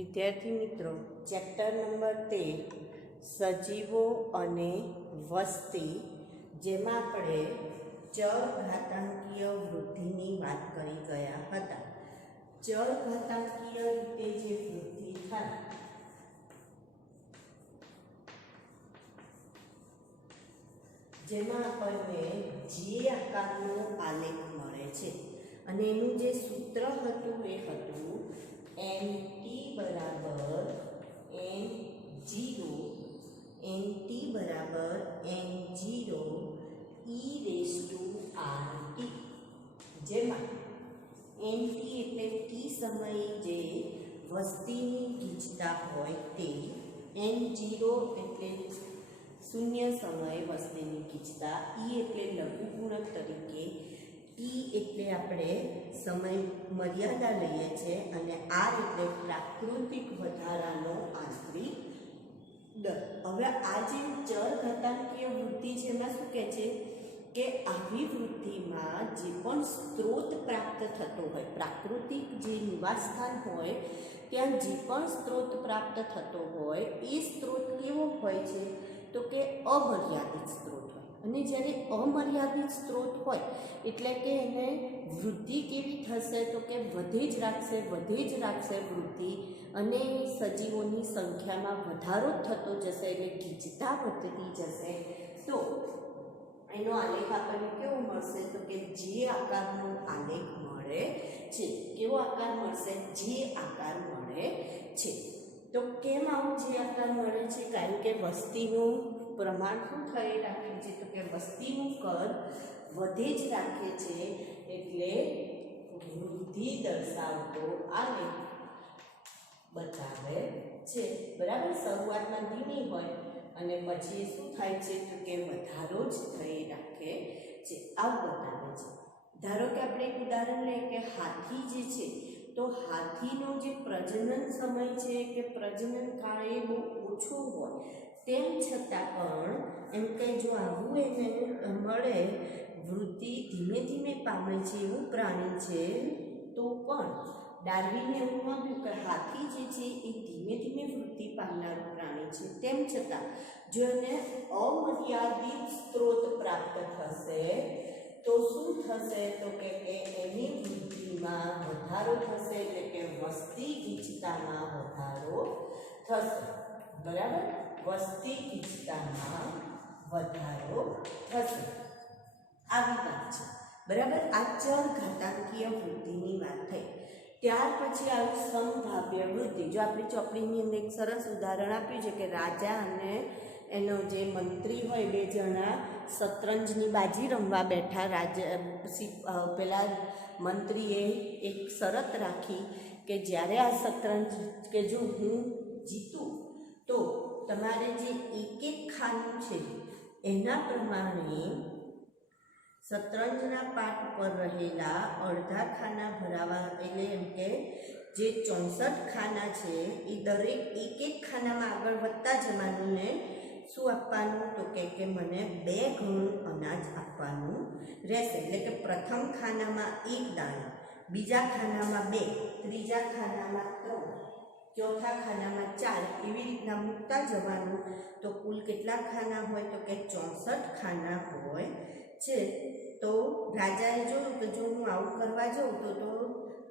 વિદ્યાર્થી મિત્રો, chapter number 13 સજીવો અને વસ્તી, જેમાં આપણે ચર ઘાતાંકીય વૃદ્ધિની વાત કરી ગયા હતા. ચર ઘાતાંકીય રીતે જે વૃદ્ધિ થાય જેમાં આપણને જે આકારનો આલેખ મળે છે અને એનું જે સૂત્ર હતું એ હતું nt બરાબર n0 nt બરાબર n0 e⁻rt, જેમાં nt એટલે t સમયે જે વસ્તીની ગીચતા હોય તે, n0 એટલે શૂન્ય સમયે વસ્તીની ગીચતા, e એટલે લઘુગુણક તરીકે, t એટલે આપણે સમય મર્યાદા લઈએ છીએ અને r એટલે પ્રાકૃતિક વધારાનો આંતરિક દર. હવે આ જે ચર ઘાતાંકીય વૃદ્ધિ છે એમાં શું કહે છે કે આવી વૃદ્ધિમાં જે પણ સ્ત્રોત પ્રાપ્ત થતો હોય, પ્રાકૃતિક જે નિવાસસ્થાન હોય ત્યાં જે પણ સ્ત્રોત પ્રાપ્ત થતો હોય એ સ્ત્રોત કેવો હોય છે તો કે અમર્યાદિત સ્ત્રોત હોય. અને જ્યારે અમર્યાદિત સ્ત્રોત હોય એટલે કે એને વૃદ્ધિ કેવી થશે તો કે વધે જ રાખશે વૃદ્ધિ, અને સજીવોની સંખ્યામાં વધારો થતો જશે એટલે ગીચતા વધતી જશે. તો એનો આલેખ આપણને કેવો મળશે તો કે જે આકારનો આલેખ મળે છે. કેવો આકાર મળશે? જે આકાર મળે છે. તો કેમ આવું જે આકાર મળે છે? કારણ કે વસ્તીનું પ્રમાણ શું થઈ રાખે છે તો કે વસ્તીનું કદ વધે જ રાખે છે એટલે વૃદ્ધિ દર્શાવતો આલેખ બતાવે છે. બરાબર, શરૂઆતમાં ધીમી હોય અને પછી શું થાય છે તો કે વધારો જ થઈ રાખે છે, આવું બતાવે છે. ધારો કે આપણે એક ઉદાહરણ લઈએ કે હાથી જે છે, તો હાથીનો જે પ્રજનન સમય છે કે પ્રજનન કાળ એ બહુ ઓછો હોય, તેમ છતાં પણ એમ કંઈ જો આવું એને મળે, વૃદ્ધિ ધીમે ધીમે પામે છે એવું પ્રાણી છે, તો પણ ડાર્વિને એવું નોંધ્યું કે હાથી જે છે એ ધીમે ધીમે વૃદ્ધિ પામનારું પ્રાણી છે, તેમ છતાં જો એને અમર્યાદિત સ્ત્રોત પ્રાપ્ત થશે તો શું થશે તો કે એની વૃદ્ધિમાં વધારો થશે, એટલે કે વસ્તી ગીચતામાં વધારો થશે. બરાબર, વસ્તી ગીચતામાં વધારો થશે, આવી વાત છે. બરાબર, આ ચર ઘાતાંકીય વૃદ્ધિની વાત થઈ. ત્યાર પછી આવ્યું સંભાવ્ય વૃદ્ધિ. જો આપણી ચોપડીની અંદર એક સરસ ઉદાહરણ આપ્યું છે કે રાજા અને એનો જે મંત્રી હોય, બે જણા શતરંજની બાજી રમવા બેઠા. રાજા પેલા મંત્રીએ એક શરત રાખી કે જ્યારે આ શતરંજ કે જો હું જીતું તો તમારે જે એક એક ખાનું છે એના પ્રમાણે શતરંજના પાટ પર રહેલા અડધા ખાના ભરાવા, એટલે એમ કે જે 64 ખાના છે એ દરેક એક એક ખાનામાં આગળ વધતા જવાનું ને શું આપવાનું તો કે મને 2 ગણું અનાજ આપવાનું રહેશે. એટલે કે પ્રથમ ખાનામાં 1 દાણો, બીજા ખાનામાં 2, ત્રીજા ખાનામાં 3, ચોથા ખાનામાં 4, એવી રીતના મૂકતા જવાનું. તો કુલ કેટલા ખાના હોય તો કે 64 ખાના હોય છે. તો રાજાએ જોયું કે જો હું આવું કરવા જાઉં તો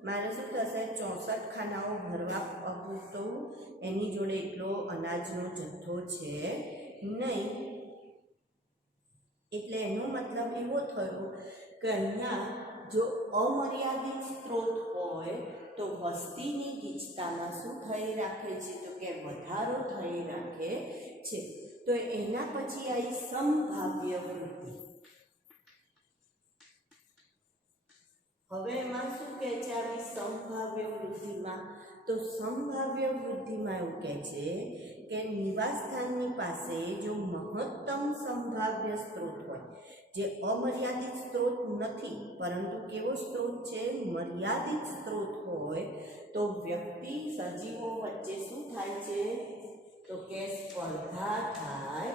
મારે શું થશે, 64 ખાનાઓ ભરવા પૂરતો એની જોડે એટલો અનાજનો જથ્થો છે નહીં. એટલે એનો મતલબ એવો થયો કે અહીંયા જો અમર્યાદિત સ્ત્રોત હોય તો વસ્તીની ગીચતામાં શું થઈ રાખે છે તો કે વધારો થઈ રાખે છે. તો એના પછી આવી સંભાવ્ય વૃદ્ધિ. હવે એમાં શું કહે છે આવી સંભાવ્ય વૃદ્ધિમાં? તો સંભાવ્ય વૃદ્ધિમાં એવું કહે છે કે નિવાસસ્થાનની પાસે જો મહત્તમ સંભાવ્ય સ્ત્રોત હોય, જે અમર્યાદિત સ્ત્રોત નથી પરંતુ કેવો સ્ત્રોત છે, મર્યાદિત સ્ત્રોત હોય, તો વ્યક્તિ સજીવો વચ્ચે શું થાય છે તો કે સ્પર્ધા થાય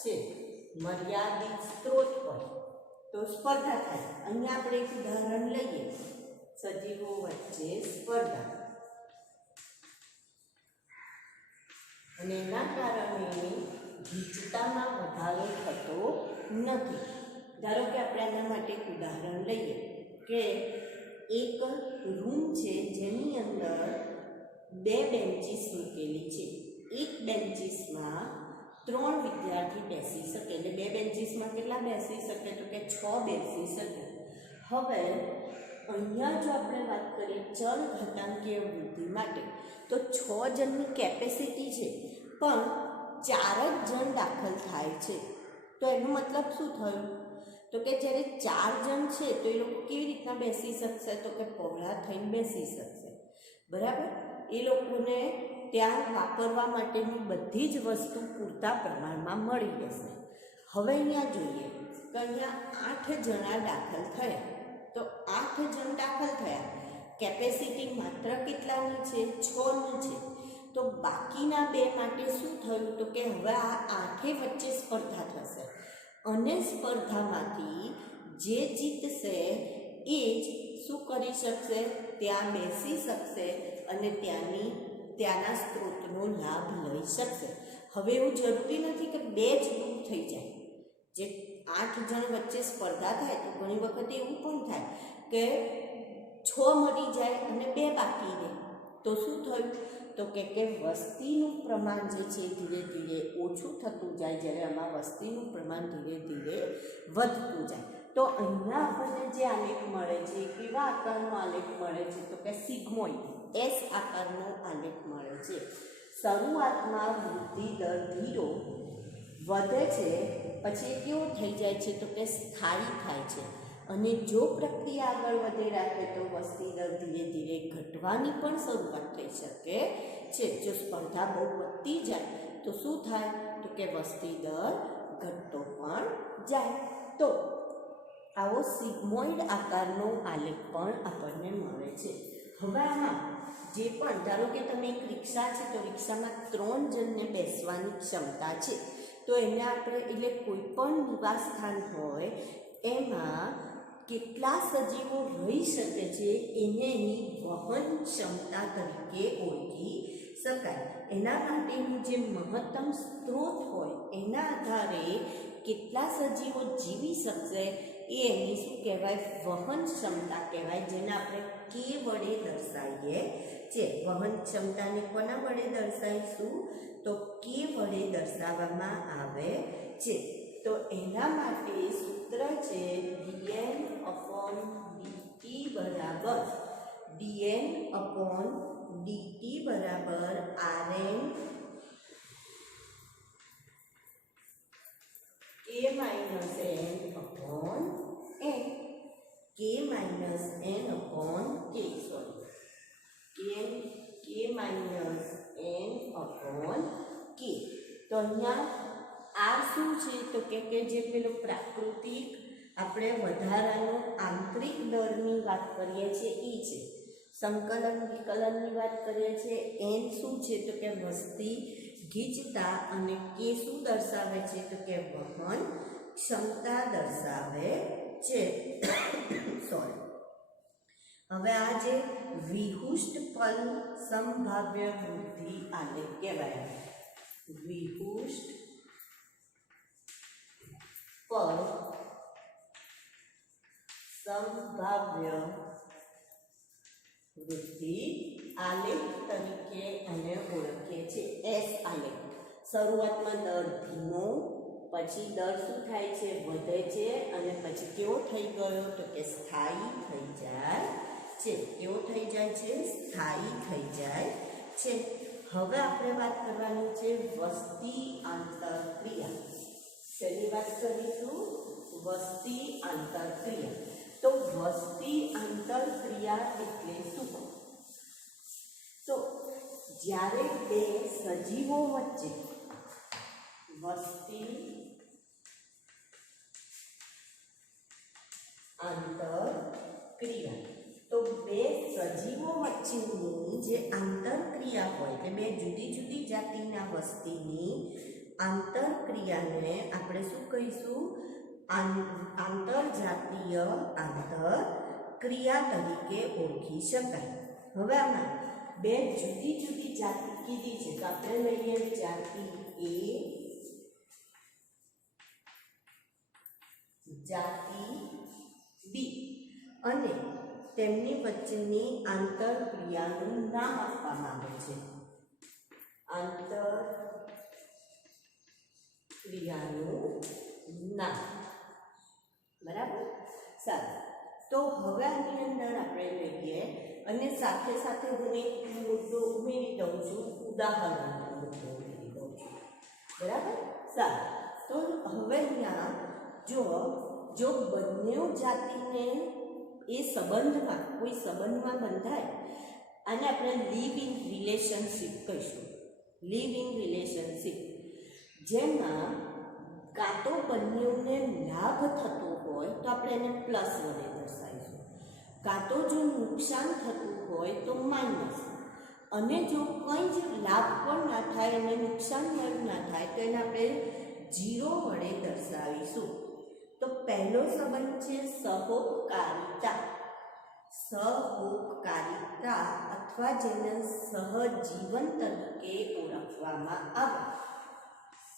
છે. મર્યાદિત સ્ત્રોત હોય તો સ્પર્ધા થાય. અહીંયા આપણે એક ઉદાહરણ લઈએ, સજીવો વચ્ચે સ્પર્ધા. જેના કારણે ગીચતામાં વધારો થતો નથી. ધારો કે આપણે આના માટે એક ઉદાહરણ લઈએ કે એક રૂમ છે જેની અંદર 2 બેન્ચીસ મૂકેલી છે. એક બેન્ચીસમાં 3 વિદ્યાર્થી બેસી શકે, એટલે 2 બેન્ચીસમાં કેટલા બેસી શકે? તો કે 6 બેસી શકે. હવે અહીંયા જો આપણે વાત કરીએ ચલ ઘાતાંકીય વૃદ્ધિ માટે, તો 6 જણની કેપેસિટી છે પણ 4 જ જણ દાખલ થાય છે. તો એનો મતલબ શું થયું? તો કે જ્યારે 4 જણ છે તો એ લોકો કેવી રીતના બેસી શકશે? તો કે પહોળા થઈને બેસી શકશે, બરાબર. એ લોકોને ત્યાં વાપરવા માટેની બધી જ વસ્તુ પૂરતા પ્રમાણમાં મળી જશે. હવે અહીંયા જોઈએ કે અહીંયા 8 જણા દાખલ થયા. તો 8 જણ દાખલ થયા, કેપેસિટી માત્ર કેટલાની છે? 6ની છે. તો બાકીના 2 માટે શું થયું? તો કે હવે આ 8 વચ્ચે સ્પર્ધા થશે અને સ્પર્ધામાંથી જે જીતશે એ જ શું કરી શકશે? ત્યાં બેસી શકશે અને ત્યાંના સ્ત્રોતનો લાભ લઈ શકશે. હવે એવું જરૂરી નથી કે 2 જ દૂર થઈ જાય. જે 8 જણ વચ્ચે સ્પર્ધા થાય તો ઘણી વખત એવું પણ થાય કે 6 મળી જાય અને 2 બાકી રહે. તો શું થયું? તો કે વસ્તીનું પ્રમાણ જે છે ધીરે ધીરે ઓછું થતું જાય, જ્યારે આમાં વસ્તીનું પ્રમાણ ધીરે ધીરે વધતું જાય. તો અહીંયા આપણને જે આલેખ મળે છે, કેવા આકારનો આલેખ મળે છે? તો કે સિગ્મોઇડ S આકારનો આલેખ મળે છે. શરૂઆતમાં વૃદ્ધિ દર ધીરો વધે છે, પછી કેવો થઈ જાય છે? તો કે સ્થાયી થાય છે. અને જો પ્રક્રિયા આગળ વધે રાખે તો વસ્તી દર ધીરે ધીરે ઘટવાની પણ શરૂઆત થઈ શકે છે. જો સ્પર્ધા બહુ વધતી જાય તો શું થાય? તો કે વસ્તી દર ઘટતો પણ જાય. તો આવો સિગ્મોઇડ આકારનો આલેખ પણ આપણને મળે છે. હવે આમાં જે પણ, ધારો કે તમે એક રિક્ષા છે તો રિક્ષામાં 3 જણને બેસવાની ક્ષમતા છે. તો એને આપણે, એટલે કોઈ પણ નિવાસ સ્થાન હોય એમાં કેટલા સજીવો રહી શકે છે એને એની વહન ક્ષમતા તરીકે ઓળખી શકાય. એના માટેનું જે મહત્તમ સ્ત્રોત હોય એના આધારે કેટલા સજીવો જીવી શકશે એ એની શું કહેવાય? વહન ક્ષમતા કહેવાય, જેને આપણે કે વડે દર્શાવીએ છીએ. વહન ક્ષમતાને કોના વડે દર્શાવીશું? તો કે વડે દર્શાવવામાં આવે છે. તો એના માટે સૂત્ર છે dN/dt બરાબર Rn k. તો અહીંયા આ શું છે? તો કે જે પેલો પ્રાકૃતિક આપણે વધારાનો આંતરિક દરની વાત કરીએ છીએ એ છે. સંકલન વિકલનની વાત કરીએ છીએ. n શું છે? તો કે વસ્તી ગીચતા. અને કે શું દર્શાવે છે? તો કે વહન ક્ષમતા દર્શાવે છે. સોરી. હવે આ જે વિહુષ્ટ પલ સંભાવ્ય વૃદ્ધિ આલેખ કહેવાય. વિહુષ્ટ પલ સંભાવ્ય વૃદ્ધિ આલેખ તરીકે આને ઓળખીએ છીએ. S આલેખ. શરૂઆતમાં દર ધીમો, પછી દર શું થાય છે? વધે છે, અને પછી કેવો થઈ ગયો? તો કે સ્થાયી થઈ જાય છે. કેવો થઈ જાય છે? સ્થાયી થઈ જાય છે. હવે આપણે વાત કરવાની છે વસ્તી આંતરક્રિયા. શેની વાત કરીશું? વસ્તી આંતરક્રિયા. તો વસ્તી આંતરક્રિયા એટલે શું? તો જ્યારે 2 સજીવો વચ્ચે વસ્તી આંતરક્રિયા, તો 2 સજીવો વચ્ચેની જે આંતરક્રિયા હોય, કે 2 જુદી જુદી જાતિના વસ્તીની આંતરક્રિયાને આપણે શું કહીશું? આંતરજાતીય આંતરક્રિયા તરીકે ઓળખી શકાય. હવે આમાં 2 જુદી જુદી જાતિ કીધી છે તો આપણે લઈએ જાતિ A, જાતિ B અને તેમની વચ્ચેની આંતરક્રિયાનું નામ આપવામાં આવે છે. આંતરક્રિયાનું નામ. બરાબર. સારું, તો હવે આની અંદર આપણે લઈએ અને સાથે સાથે હું એક મુદ્દો ઉમેરી દઉં છું, ઉદાહરણનો મુદ્દો ઉમેરી દઉં છું. બરાબર. સારું, તો હવે અહીંયા જો બંને જાતિને એ સંબંધમાં કોઈ સંબંધમાં બંધાય, આને આપણે લિવ ઇન રિલેશનશીપ કહીશું. લિવ ઇન રિલેશનશીપ જેમાં કાં તો બંનેને લાભ થતો હોય તો આપણે એને પ્લસ વડે દર્શાવીશું, કાં તો જો નુકસાન થતું હોય તો માઇનસ, અને જો કંઈ જ લાભ પણ ના થાય અને નુકસાન પણ ના થાય તો એને આપણે 0 વડે દર્શાવીશું. તો પહેલો સંબંધ છે સહોપકારિતા. સહોપકારિતા અથવા જેને સહજીવન તરીકે ઓળખવામાં આવે.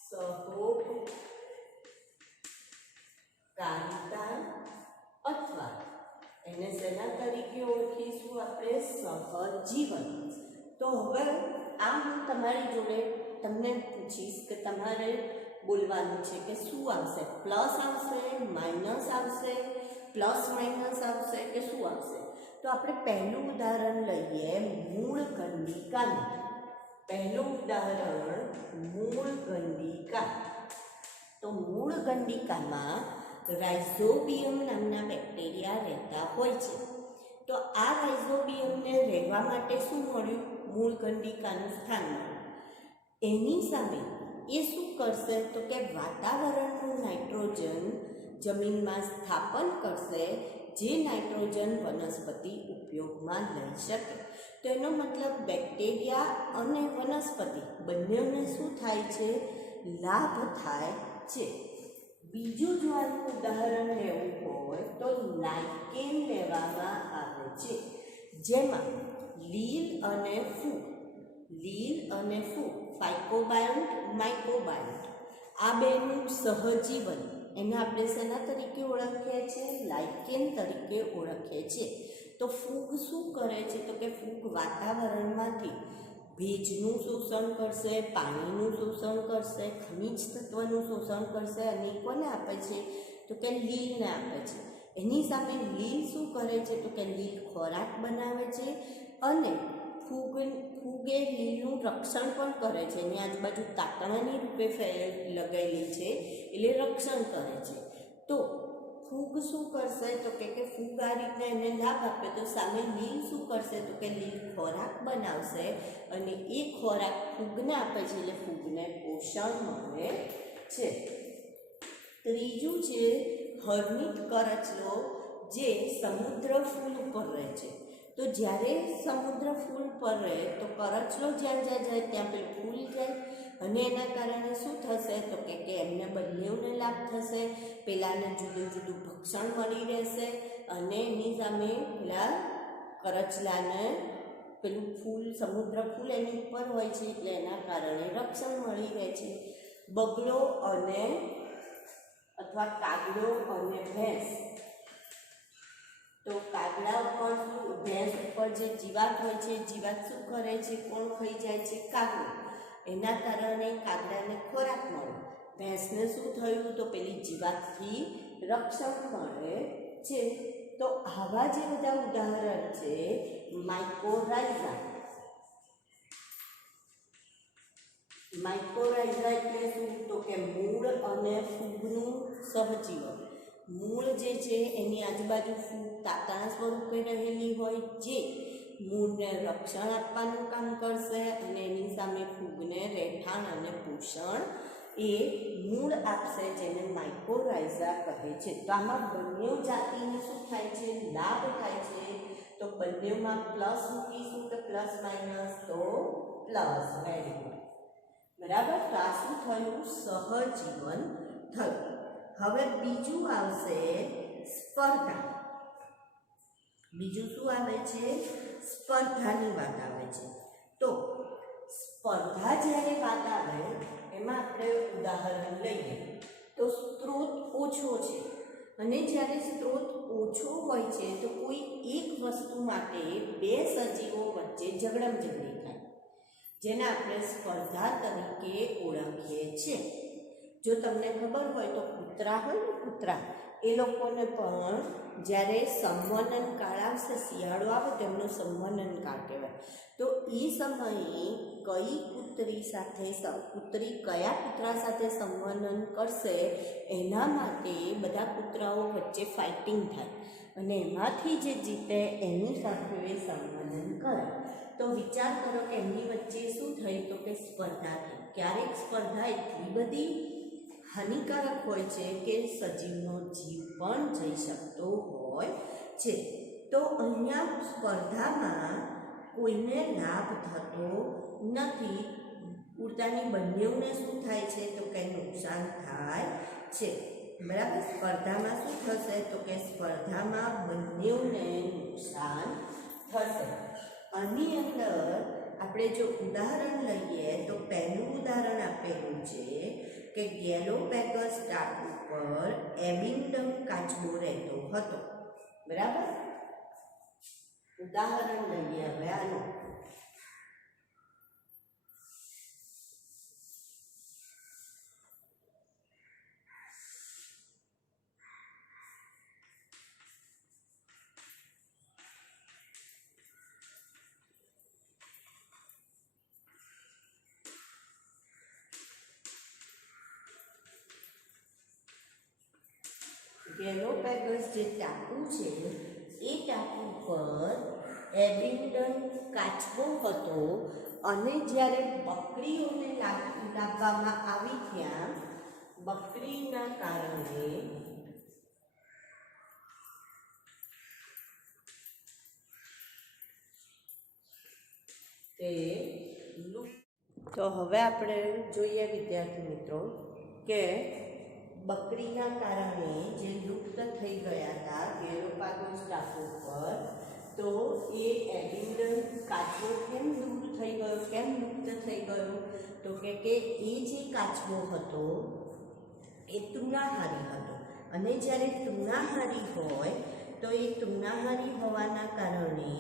સહોપકારિતા અથવા એને શેના તરીકે ઓળખીશું આપણે? સહજીવન. તો હવે આમ હું તમારી જોડે તમને પૂછીશ કે તમારે બોલવાનું છે કે શું આવશે? પ્લસ આવશે, માઇનસ આવશે, પ્લસ માઇનસ આવશે કે શું આવશે? તો આપણે પહેલું ઉદાહરણ લઈએ મૂળ ગંડિકાનું. પહેલું ઉદાહરણ મૂળ ગંડિકા. તો મૂળ ગંડિકામાં રાઇઝોબિયમ નામના બેક્ટેરિયા રહેતા હોય છે. તો આ રાઇઝોબિયમને રહેવા માટે શું મળ્યું? મૂળ ગંડિકાનું સ્થાન મળ્યું. એની સામે એ શું કરશે? તો કે વાતાવરણનું નાઇટ્રોજન જમીનમાં સ્થાપન કરશે, જે નાઇટ્રોજન વનસ્પતિ ઉપયોગમાં લઈ શકે. તો એનો મતલબ બેક્ટેરિયા અને વનસ્પતિ બંનેને શું થાય છે? લાભ થાય છે. બીજું જો આનું ઉદાહરણ લેવું હોય તો લાઇકેન લેવામાં આવે છે, જેમાં લીલ અને ફૂગ ફાઇકોબાયોન્ટ, માઇકોબાયોન્ટ આ બેનું સહજીવન એને આપણે શેના તરીકે ઓળખીએ છીએ? લાઇકેન તરીકે ઓળખીએ છીએ. તો ફૂગ શું કરે છે? તો કે ફૂગ વાતાવરણમાંથી ભેજનું શોષણ કરશે, પાણીનું શોષણ કરશે, ખનિજ તત્વનું શોષણ કરશે અને કોને આપે છે? તો કે લીલને આપે છે. એની સામે લીલ શું કરે છે? તો કે લીલ ખોરાક બનાવે છે અને ફૂગે લીલનું રક્ષણ પણ કરે છે. એની આજુબાજુ તાતણાની રૂપે લગાવેલી છે એટલે રક્ષણ કરે છે. તો ફૂગ શું કરશે? તો કે ફૂગ આ રીતના એને લાભ આપે તો સામે લીલ શું કરશે? તો કે લીલ ખોરાક બનાવશે અને એ ખોરાક ફૂગને આપે છે એટલે ફૂગને પોષણ મળે છે. ત્રીજું છે હર્મિટ કરચલો, જે સમુદ્ર ફૂલ ઉપર રહે છે. તો જ્યારે સમુદ્ર ફૂલ પર રહે તો કરચલો જ્યાં જાય ત્યાં પેલું ફૂલ જાય અને એના કારણે શું થશે? તો કે એમને બંનેઓને લાભ થશે. પેલાને જુદું જુદું ભક્ષણ મળી રહેશે અને એની સામે પેલા કરચલાને પેલું ફૂલ, સમુદ્ર ફૂલ એની ઉપર હોય છે એટલે એના કારણે રક્ષણ મળી રહે છે. બગલો અને અથવા કાગડો અને ભેંસ. તો કાગડા ઉપર ભેંસ ઉપર જે જીવાત હોય છે, જીવાત શું કરે છે? કોણ ખાઈ જાય છે? કાગડો. એના કારણે કાગડાને ખોરાક મળ્યો. ભેંસને શું થયું? તો પેલી જીવાતથી રક્ષણ મળે છે. તો આવા જે બધા ઉદાહરણ છે માઇકોરાઇઝા. માઇકોરાઇઝા એટલે શું? તો કે મૂળ અને ફૂગનું સહજીવન. મૂળ જે છે એની આજુબાજુ ફૂગ તાતણા સ્વરૂપે રહેલી હોય, જે મૂળને રક્ષણ આપવાનું કામ કરશે અને એની સામે ફૂગને રહેઠાણ અને પોષણ એ મૂળ આપશે, જેને માઇકોરાઇઝા કહે છે. તો આમાં બંને જાતિને શું થાય છે? લાભ થાય છે. તો બંનેમાં પ્લસ મૂકીશું કે પ્લસ માઇનસ? તો પ્લસ. Very good. બરાબર. તો આ શું થયું? સહજીવન થયું. હવે બીજું આવશે સ્પર્ધા. બીજું શું આવે છે? સ્પર્ધાની વાત આવે છે. તો સ્પર્ધા જ્યારે વાત આવે એમાં આપણે ઉદાહરણ લઈએ તો સ્ત્રોત ઓછો છે અને જ્યારે સ્ત્રોત ઓછો હોય છે તો કોઈ એક વસ્તુ માટે બે સજીવો વચ્ચે ઝઘડમઝઘડી થાય, જેને આપણે સ્પર્ધા તરીકે ઓળખીએ છીએ. જો તમને ખબર હોય તો કૂતરા હોય ને, કૂતરા એ લોકોને પણ જ્યારે સંવનન કાળ આવશે, શિયાળો આવે તો એમનો સંવનન કાળ કહેવાય. તો એ સમયે કઈ કૂતરી કયા કૂતરા સાથે સંવનન કરશે એના માટે બધા કૂતરાઓ વચ્ચે ફાઇટિંગ થાય અને એમાંથી જે જીતે એની સાથે સંવનન કરે. તો વિચાર કરો કે એમની વચ્ચે શું થયું, તો કે સ્પર્ધા થઈ. ક્યારેક સ્પર્ધા એટલી બધી હાનિકારક હોય છે કે સજીવનો જીવ પણ જઈ શકતો હોય છે. તો અહીંયા સ્પર્ધામાં કોઈને લાભ થતો નથી. ઉડતાની બંનેઓને શું થાય છે, તો કે નુકસાન થાય છે. બરાબર, સ્પર્ધામાં શું થશે, તો કે સ્પર્ધામાં બંનેઓને નુકસાન થશે. આની અંદર આપણે જો ઉદાહરણ લઈએ તો પહેલું ઉદાહરણ આપેલું છે કે ગેલોપેગસ ટાપુ પર એબિંગડમ કાચબો રહેતો હતો. બરાબર, ઉદાહરણ લઈએ હવે આનું. ગેલોપેગસ જે ટાપુ છે એ ટાપુ પર એબિંગડન કાચબો હતો અને જ્યારે બકરીઓને લાવવામાં આવી ત્યાં બકરીના કારણે તે તો હવે આપણે જોઈએ વિદ્યાર્થી મિત્રો કે બકરીના કારણે જે લુપ્ત થઈ ગયા હતા ગેલોપેગસ ટાપુ પર, તો એ એબિંગડન કાચબો કેમ દૂર થઈ ગયો, કેમ લુપ્ત થઈ ગયો, તો કે એ જે કાચબો હતો એ તૃણાહારી હતો. અને જ્યારે તૃણાહારી હોય તો એ તૃણાહારી હોવાના કારણે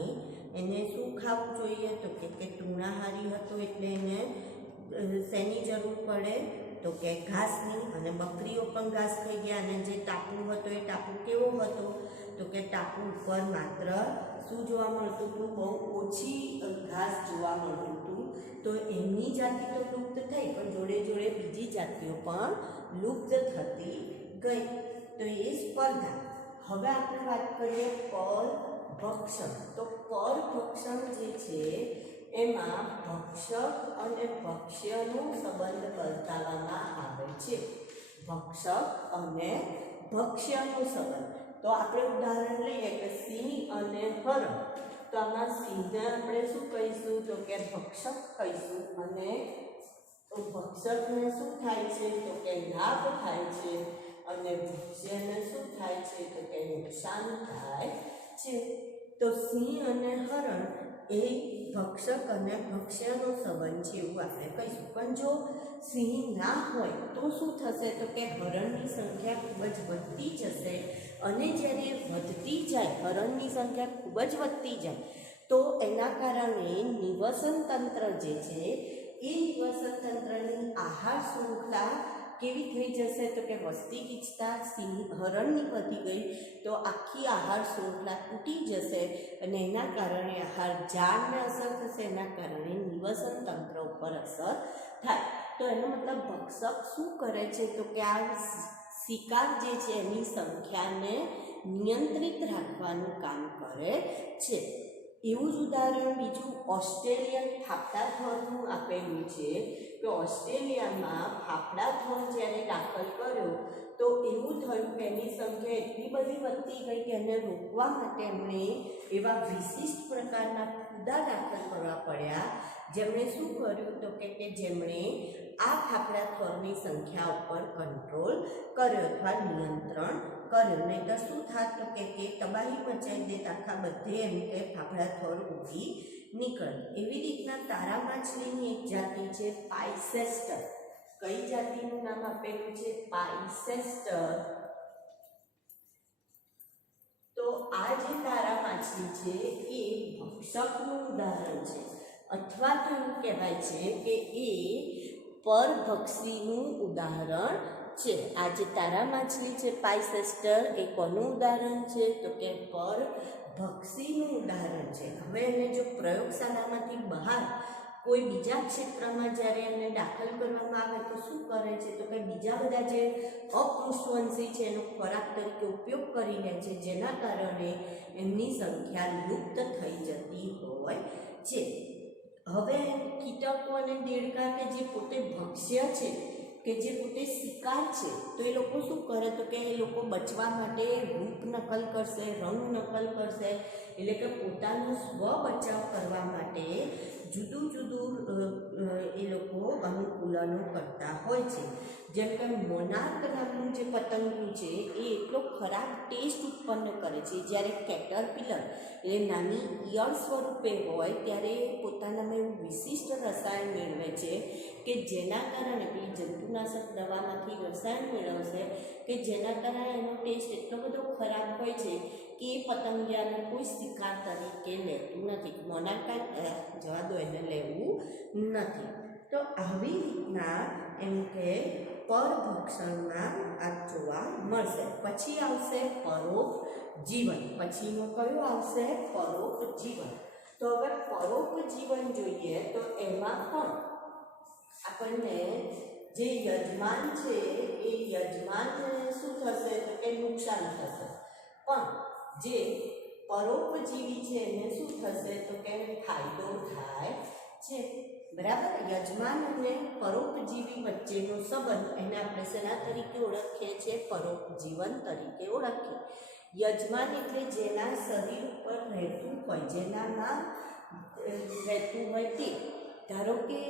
એને શું ખાવું જોઈએ, તો કે તૃણાહારી હતો એટલે એને શેની જરૂર પડે, તો કે ઘાસની. અને બકરીઓ પણ ઘાસ ખાઈ ગયા. અને જે ટાપુ હતો એ ટાપુ કેવો હતો, તો કે ટાપુ ઉપર માત્ર શું જોવા મળતું હતું, બહુ ઓછી ઘાસ જોવા મળતું હતું. તો એમની જાતિ તો લુપ્ત થઈ પણ જોડે જોડે બીજી જાતિઓ પણ લુપ્ત થતી ગઈ. તો એ સ્પર્ધા. હવે આપણે વાત કરીએ પરભક્ષણ. તો પરભક્ષણ જે છે એમાં ભક્ષક અને ભક્ષ્યનો સંબંધ બતાવવામાં આવે છે. ભક્ષક અને ભક્ષ્યનો સંબંધ. તો આપણે ઉદાહરણ લઈએ કે સિંહ અને હરણ. તો આમાં સિંહને આપણે શું કહીશું, તો કે ભક્ષક કહીશું. અને તો ભક્ષકને શું થાય છે, તો કે લાભ થાય છે. અને ભક્ષ્યને શું થાય છે, તો કે નુકસાન થાય છે. તો સિંહ અને હરણ એ ભક્ષક અને ભક્ષ્યનો સંબંધ છે એવું આપણે કહીશું. પણ જો સિંહ ના હોય તો શું થશે, તો કે હરણની સંખ્યા ખૂબ જ વધતી જશે. અને જ્યારે વધતી જાય, હરણની સંખ્યા ખૂબ જ વધતી જાય તો એના કારણે નિવસન તંત્ર જે છે એ નિવસન તંત્રની આહાર શૃંખલા કેવી થઈ જશે, તો કે વસ્તી ગીચતા હરણની વધી ગઈ તો આખી આહાર શૃંખલા તૂટી જશે. અને એના કારણે આહાર જાળને અસર થશે, એના કારણે નિવસન તંત્ર ઉપર અસર થાય. તો એનો મતલબ ભક્ષક શું કરે છે, તો કે આ શિકાર જે છે એની સંખ્યાને નિયંત્રિત રાખવાનું કામ કરે છે. એવું જ ઉદાહરણ બીજું ઓસ્ટ્રેલિયન ફાફડા થોરનું આપેલું છે કે ઓસ્ટ્રેલિયામાં ફાફડા થોર જ્યારે દાખલ કર્યો તો એવું થયું કે એની સંખ્યા એટલી બધી વધતી ગઈ કે એને રોકવા માટે એમણે એવા વિશિષ્ટ પ્રકારના ખુદા દાખલ કરવા પડ્યા, જેમણે શું કર્યું, તો કે જેમણે આ ફાફડા થોરની સંખ્યા ઉપર કંટ્રોલ કર્યો અથવા નિયંત્રણ કર્યું. નહીં તો શું થાત, તો કે તબાહી મચાવી દેત, આખા બધે એમ કે ફાફડા થોર ઉગી નીકળે. એવી રીતના તારા માછલીની એક જાતિ છે પાઇસેસ્ટર. કઈ જાતિનું નામ આપેલું છે? પાઇસેસ્ટર. તો આ જે તારા માછલી છે એ ભક્ષકનું ઉદાહરણ છે, અથવા તો એવું કહેવાય છે કે એ પરભક્ષીનું ઉદાહરણ છે. આ જે તારા માછલી છે પાઇસેસ્ટર એ કોનું ઉદાહરણ છે? તો કે પરભક્ષીનું ઉદાહરણ છે. હવે એને જો પ્રયોગશાળામાંથી બહાર કોઈ બીજા ક્ષેત્રમાં જ્યારે એને દાખલ કરવામાં આવે તો શું કરે છે? તો કે બીજા બધા જે અપૃષ્ઠવંશી છે એનો ખોરાક તરીકે ઉપયોગ કરી લે છે, જેના કારણે એમની સંખ્યા લુપ્ત થઈ જતી હોય છે. હવે કીટકો અને દેડકા કે જે પોતે ભક્ષ્ય છે, કે જે પોતે શિકાર છે, તો એ લોકો શું કરે? તો કે એ લોકો બચવા માટે રૂપ નકલ કરશે, રંગ નકલ કરશે, એટલે કે પોતાનો સ્વ બચાવ કરવા માટે જુદું જુદું એ લોકો અનુકૂલનો કરતા હોય છે. જેમ કે મોનાર્ક નામનું જે પતંગિયું છે એ એટલો ખરાબ ટેસ્ટ ઉત્પન્ન કરે છે. જ્યારે કેટરપિલર એટલે નાની ઈયળ સ્વરૂપે હોય ત્યારે પોતાનામાં એવું વિશિષ્ટ રસાયણ મેળવે છે કે જેના કારણે પેલી જંતુનાશક દવામાંથી રસાયણ મેળવશે કે જેના કારણે એનો ટેસ્ટ એટલો બધો ખરાબ હોય છે કે એ પતંગિયાને કોઈ શિકાર તરીકે લેતું નથી. મોનાર્ક જવા દો, એને લેવું નથી. તો આવી રીતના એમ કે પરભક્ષણમાં આ જોવા મળશે. પછી આવશે પરોપજીવન. પછીનો કયો આવશે? પરોપજીવન. તો હવે પરોપજીવન જોઈએ તો એમાં પણ આપણને જે યજમાન છે એ યજમાનને શું થશે? તો કે નુકસાન થશે. પણ જે પરોપજીવી છે એને શું થશે? તો કે ફાયદો થાય છે. બરાબર. યજમાન અને પરોપજીવી વચ્ચેનો સંબંધ એને આપણે શેના તરીકે ઓળખીએ છીએ? પરોપજીવન તરીકે ઓળખીએ. યજમાન એટલે જેના શરીર ઉપર રહેતું હોય, જેનામાં રહેતું હોય તે. ધારો કે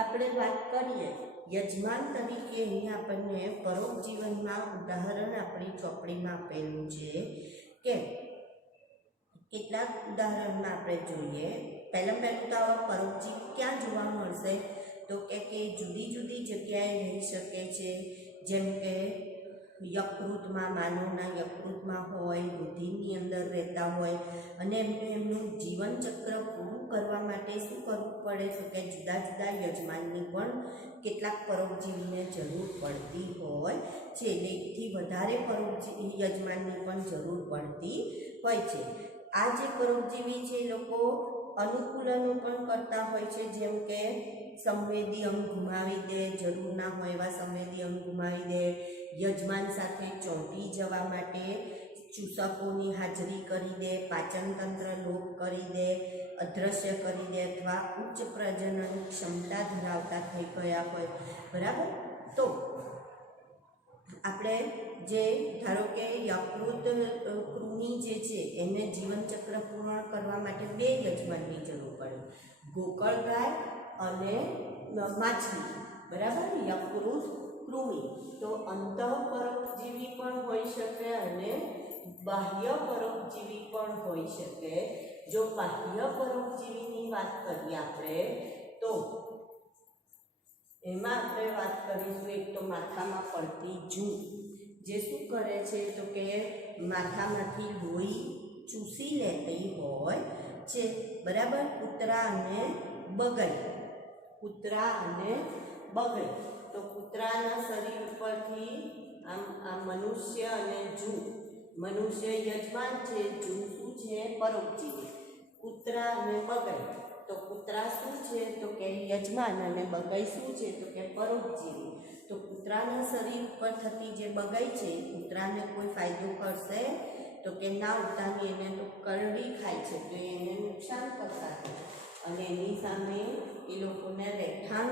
આપણે વાત કરીએ યજમાન તરીકે, અહીંયા આપણને પરોપજીવનમાં ઉદાહરણ આપણી ચોપડીમાં આપેલું છે કે કેટલાક ઉદાહરણમાં આપણે જોઈએ. પહેલું તો આવા પરોપજીવી ક્યાં જોવા મળશે? તો કે જુદી જુદી જગ્યાએ રહી શકે છે. જેમ કે યકૃતમાં, માનવના યકૃતમાં હોય, રુધિરની અંદર રહેતા હોય અને એમનું જીવનચક્ર પૂરું કરવા માટે શું કરવું પડે? તો કે જુદા જુદા યજમાનની પણ કેટલાક પરોપજીવીને જરૂર પડતી હોય છે. એકથી વધારે પરોપજીવી યજમાનની પણ જરૂર પડતી હોય છે. આ જે પરોપજીવી છે એ લોકો અનુકૂલનો પણ કરતા હોય છે. જેમ કે સંવેદી અંગ ગુમાવી દે, જરૂર ના હોય એવા સંવેદી અંગ ગુમાવી દે, યજમાન સાથે ચોંટી જવા માટે ચૂસકોની હાજરી કરી દે, પાચન તંત્ર લોપ કરી દે, અદ્રશ્ય કરી દે, અથવા ઉચ્ચ પ્રજનન ક્ષમતા ધરાવતા થઈ ગયા હોય. બરાબર. તો આપણે જે ધારો કે યકૃત કૃમિ જે છે એને જીવનચક્ર પૂર્ણ કરવા માટે બે યજમાનની જરૂર પડે, ગોકળ ગાય અને માછલી. બરાબર. યકૃત કૃમિ તો અંતઃપરોપજીવી પણ હોઈ શકે અને બાહ્ય પરોપજીવી પણ હોઈ શકે. જો બાહ્ય પરોપજીવીની વાત કરીએ આપણે તો એમાં આપણે વાત કરીશું એક તો માથામાં પડતી જૂ, જે શું કરે છે? તો કે માથામાંથી લોહી ચૂસી લેતી હોય છે. બરાબર. કૂતરા અને બગઈ. કૂતરા અને બગઈ. તો કૂતરાના શરીર ઉપરથી આમ મનુષ્ય અને જૂ, મનુષ્ય યજમાન છે, જૂ શું છે? પરોપજીવી. કૂતરા અને બગઈ. તો કૂતરા શું છે? તો કે યજમાન, અને બગઈ શું છે? તો કે પરોપજીવી. તો કૂતરાના શરીર ઉપર થતી જે બગઈ છે કૂતરાને કોઈ ફાયદો કરશે? તો કે ના, ઉતાની એને તો કરડી ખાય છે તો એને નુકસાન કરતા છે અને એની સામે એ લોકોને રહેઠાણ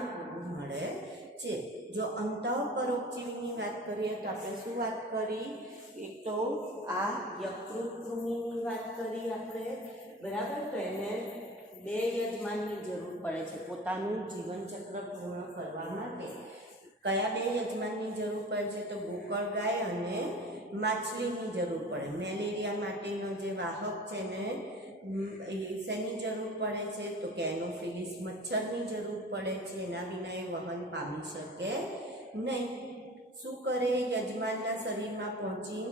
મળે છે. જો અંતઃપરોપજીવીની વાત કરીએ તો આપણે શું વાત કરી? એક તો આ યકૃત કૃમિની વાત કરી આપણે. બરાબર. તો એને બે યજમાનની જરૂર પડે છે પોતાનું જીવનચક્ર પૂર્ણ કરવા માટે. કયા બે યજમાનની જરૂર પડે છે? તો ગોકળ ગાય અને માછલીની જરૂર પડે. મેલેરિયા માટેનો જે વાહક છે ને શેની જરૂર પડે છે તો કે એનોફિલિસ મચ્છરની જરૂર પડે છે, એના વિના એ વહન પામી શકે નહીં. શું કરે? યજમાનના શરીરમાં પહોંચી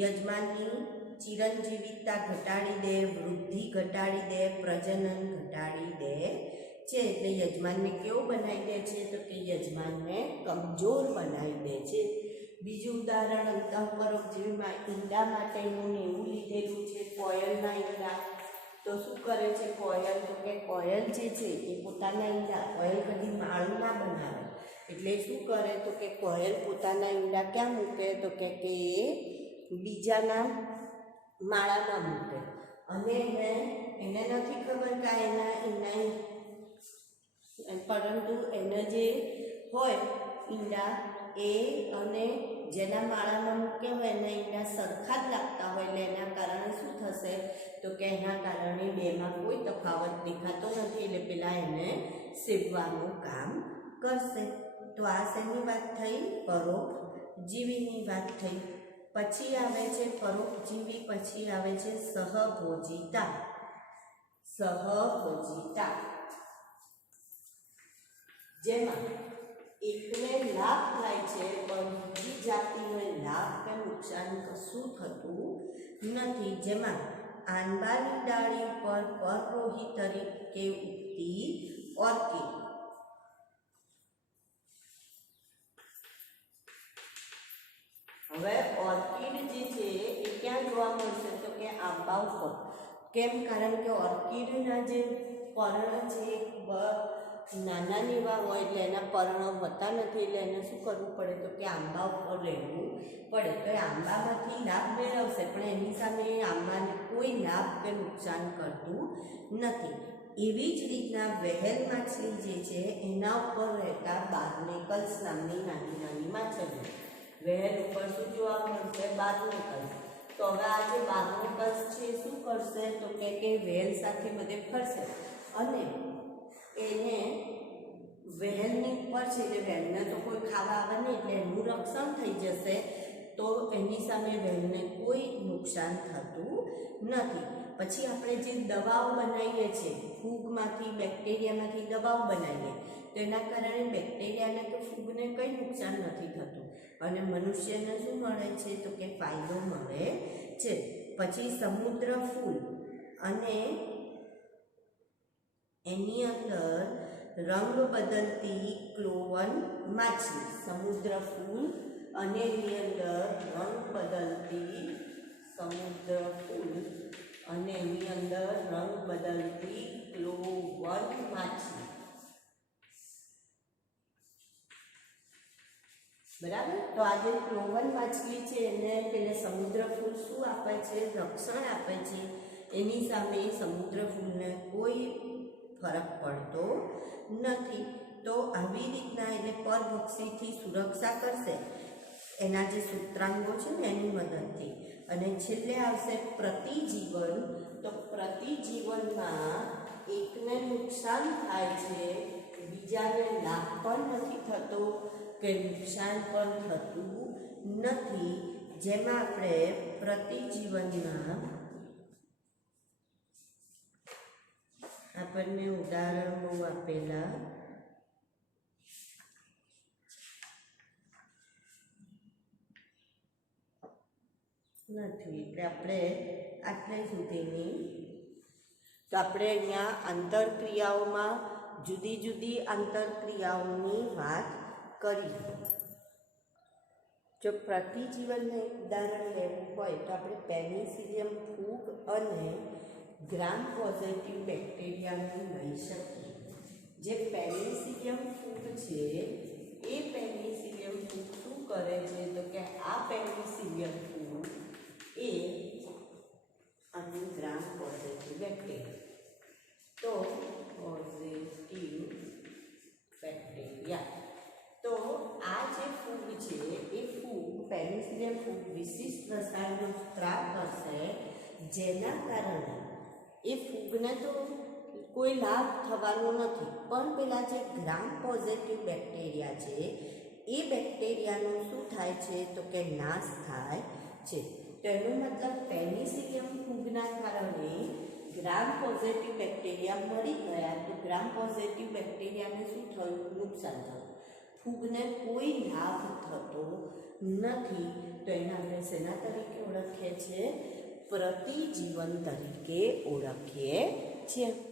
યજમાનની ચિરંજીવિતતા ઘટાડી દે, વૃદ્ધિ ઘટાડી દે, પ્રજનન ઘટાડી દે છે. એટલે યજમાનને કેવું બનાવી દે છે તો કે યજમાનને કમજોર બનાવી દે છે. બીજું ઉદાહરણ અંતઃપરોપજીવીમાં ઈંડા માટેનું ને એવું લીધેલું છે, કોયલના ઈંડા. તો શું કરે છે કોયલ? તો કે કોયલ જે છે એ પોતાના ઈંડા, કોયલ કદી માળું ના બનાવે, એટલે શું કરે તો કે કોયલ પોતાના ઈંડા ક્યાં મૂકે તો કે બીજાના માળામાં મૂકે. અને એને નથી ખબર કે એના ઈંડા, પરંતુ એને જે હોય ઈંડા એ અને જેના માળામાં મૂક્યા હોય એના ઈંડા સરખા જ લાગતા હોય, એટલે એના કારણે શું થશે તો કે એના કારણે બેમાં કોઈ તફાવત દેખાતો નથી, એટલે પેલા એને સેવવાનું કામ કરશે. તો આ શેની વાત થઈ? પરોપજીવીની વાત થઈ. પછી આવે છે પરોપજીવી, પછી આવે છે સહભોજિતા. સહભોજિતા જેમાં એકને લાભ થાય છે પણ બીજી જાતિને લાભ કે નુકસાન કશું થતું નથી. જેમાં આંબાની ડાળી પર પરરોહી તરીકે ઉગતી ઓર્કિડ. હવે ઓર્કિડ જે છે એ ક્યાં જોવા મળશે તો કે આંબા ઉપર. કેમ? કારણ કે ઓર્કિડના જે પર્ણ છે નાના એવા હોય, એટલે એના પર્ણ હોતા નથી, એટલે એને શું કરવું પડે તો કે આંબા ઉપર રહેવું પડે. તો એ આંબામાંથી લાભ મેળવશે પણ એની સામે આંબાને કોઈ લાભ કે નુકસાન કરતું નથી. એવી જ રીતના વ્હેલ માછલી જે છે એના ઉપર રહેતા બાર્નેકલ્સ નામની નાની નાની માછલીઓ. વ્હેલ ઉપર શું જોવા મળશે? બાર્નેકલ્સ. તો હવે આ જે બાર્નેકલ્સ છે શું કરશે તો કે વ્હેલ સાથે બધે ફરશે અને એને વહેલની ઉપર છે, એટલે વહેલને તો કોઈ ખાવા આવે નહીં, એટલે એનું રક્ષણ થઈ જશે. તો એની સામે વહેલને કોઈ નુકસાન થતું નથી. પછી આપણે જે દવાઓ બનાવીએ છીએ, ફૂગમાંથી, બેક્ટેરિયામાંથી દવાઓ બનાવીએ, તો એના કારણે બેક્ટેરિયાને કે ફૂગને કંઈ નુકસાન નથી થતું અને મનુષ્યને શું મળે છે તો કે ફાયદો મળે છે. પછી સમુદ્ર ફૂલ અને એની અંદર રંગ બદલતી ક્લોવન માછલી. સમુદ્ર ફૂલ અને એની અંદર રંગ બદલતી સમુદ્ર ફૂલ અને એની અંદર રંગ બદલતી ક્લોવન માછલી. બરાબર. તો આ જે ક્લોવન માછલી છે એને પેલે સમુદ્ર ફૂલ શું આપે છે? રક્ષણ આપે છે. એની સામે સમુદ્ર ફૂલને કોઈ ફરક પડતો નથી. તો આવી રીતના એટલે પરભક્ષીથી સુરક્ષા કરશે એના જે સૂત્રાંગો છે ને એની મદદથી. અને છેલ્લે આવશે પ્રતિજીવન. તો પ્રતિજીવનમાં એકને નુકસાન થાય છે, બીજાને લાભ પણ નથી થતો કે નુકસાન પણ થતું નથી. જેમાં આપણે પ્રતિજીવનમાં આપણને ઉદાહરણ બહુ આપેલા નથી, એટલે આપણે આટલે સુધીની. તો આપણે અહીંયા આંતરક્રિયાઓમાં જુદી જુદી આંતરક્રિયાઓની વાત કરી. જો પ્રતિજીવનને ઉદાહરણ લેવું હોય તો આપણે પેનિસિલિયમ ફૂગ અને ગ્રામ પોઝિટિવ બેક્ટેરિયાનું લઈ શકીએ. જે પેનિસિલિયમ ફૂગ છે એ પેનિસિલિયમ ફૂગ શું કરે છે તો કે આ પેનિસિલિયમ ફૂગ એ અને ગ્રામ પોઝિટિવ બેક્ટેરિયા. તો પોઝિટિવ બેક્ટેરિયા, તો આ જે ફૂગ છે એ ફૂગ પેનિસિલિયમ ફૂગ વિશિષ્ટ રસાયણનો સ્ત્રાવ કરશે, જેના કારણે એ ફૂગને તો કોઈ લાભ થવાનો નથી, પણ પેલા જે ગ્રામ પોઝિટિવ બેક્ટેરિયા છે એ બેક્ટેરિયાનું શું થાય છે તો કે નાશ થાય છે. તેનો મતલબ પેનિસિલિયમ ફૂગના કારણે ગ્રામ પોઝિટિવ બેક્ટેરિયા મરી ગયા તો ગ્રામ પોઝિટિવ બેક્ટેરિયાને શું થયું? નુકસાન થયું. ફૂગને કોઈ લાભ થતો નથી. તો એને આપણે શેના તરીકે ઓળખીએ છીએ? પ્રતિજીવન તરીકે ઓળખીએ છીએ.